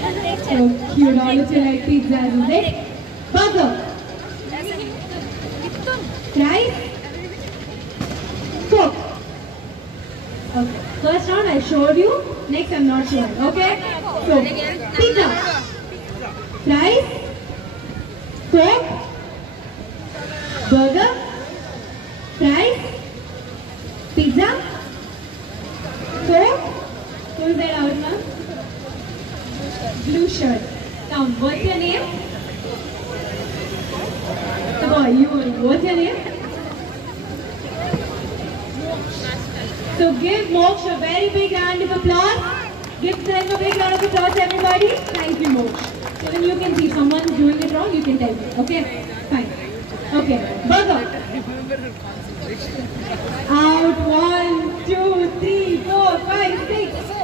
So cute, all of you like pizzas, is it? Burger. Fries. Coke. Okay. First round I showed you. Next I'm not sure. Okay? So, pizza. Fries. Coke. Burger. Fries. Pizza. Coke. Who's that out now? Blue shirt. Now, what's your name? The boy, you. What's your name? So give Moksh a very big round of applause. Give them a big round of applause, everybody. Thank you, Moksh. So when you can see someone is doing it wrong, you can tell me. Okay? Fine. Okay. Burger. Out. 1, 2, 3, 4, 5, 6.